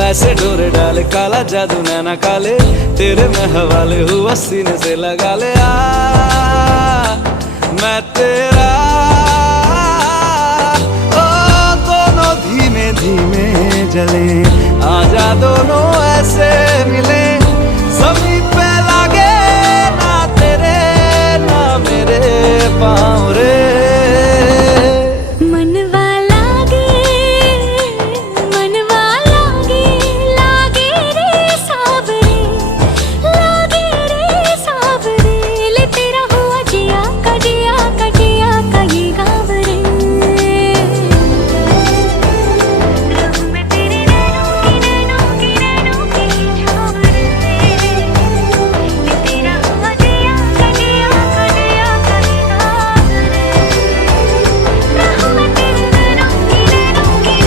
ऐसे डोरे डाले काला जादू नैना काले, तेरे में हवाले हुआ सीने से लगा ले। मैं तेरा ओ दोनों धीमे धीमे जले।